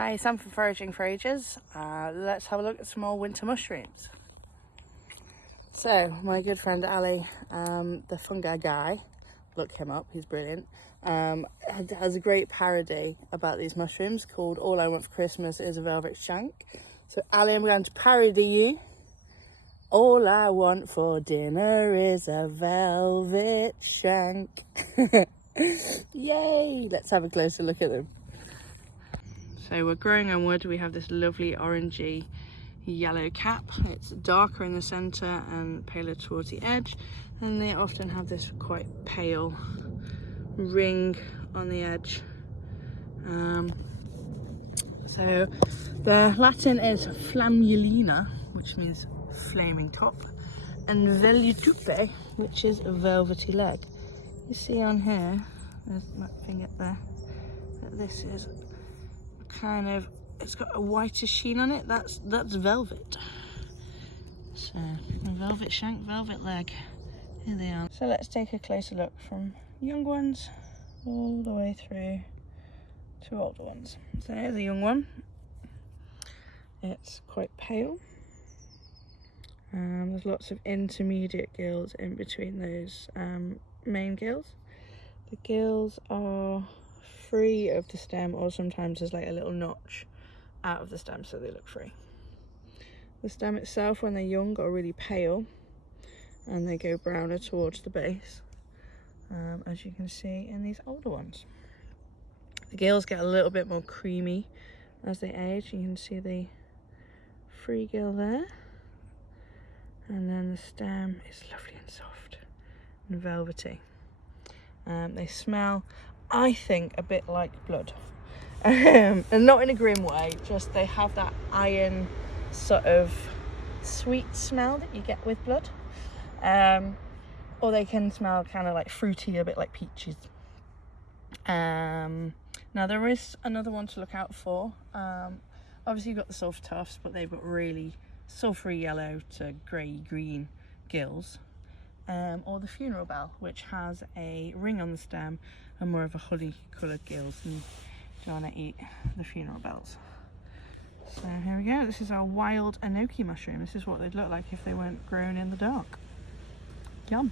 Hi, Sam from Foraging for Ages. Let's have a look at some more winter mushrooms. So, my good friend Ali, the fungi guy, look him up, he's brilliant, has a great parody about these mushrooms called All I Want for Christmas is a Velvet Shank. So Ali, I'm going to parody you. All I want for dinner is a velvet shank. Yay! Let's have a closer look at them. So we're growing on wood. We have this lovely orangey yellow cap. It's darker in the centre and paler towards the edge, and they often have this quite pale ring on the edge. So the Latin is flammulina, which means flaming top, and vellutupe, which is a velvety leg. You see on here, there's that thing up there, that this is kind of, it's got a whitish sheen on it. That's velvet. So a velvet shank, velvet leg, here they are. So let's take a closer look from young ones all the way through to older ones. So here's a young one. It's quite pale. There's lots of intermediate gills in between those main gills. The gills are free of the stem, or sometimes there's like a little notch out of the stem so they look free. The stem itself, when they're young, are really pale and they go browner towards the base, as you can see in these older ones. The gills get a little bit more creamy as they age. You can see the free gill there, and then the stem is lovely and soft and velvety. They smell, I think, a bit like blood, and not in a grim way, just they have that iron sort of sweet smell that you get with blood, or they can smell kind of like fruity, a bit like peaches. Now there is another one to look out for. Obviously you've got the sulphur tufts, but they've got really sulphury yellow to grey green gills. Or the funeral bell, which has a ring on the stem and more of a honey coloured gills, and you don't want to eat the funeral bells. So here we go, this is our wild enoki mushroom. This is what they'd look like if they weren't grown in the dark. Yum.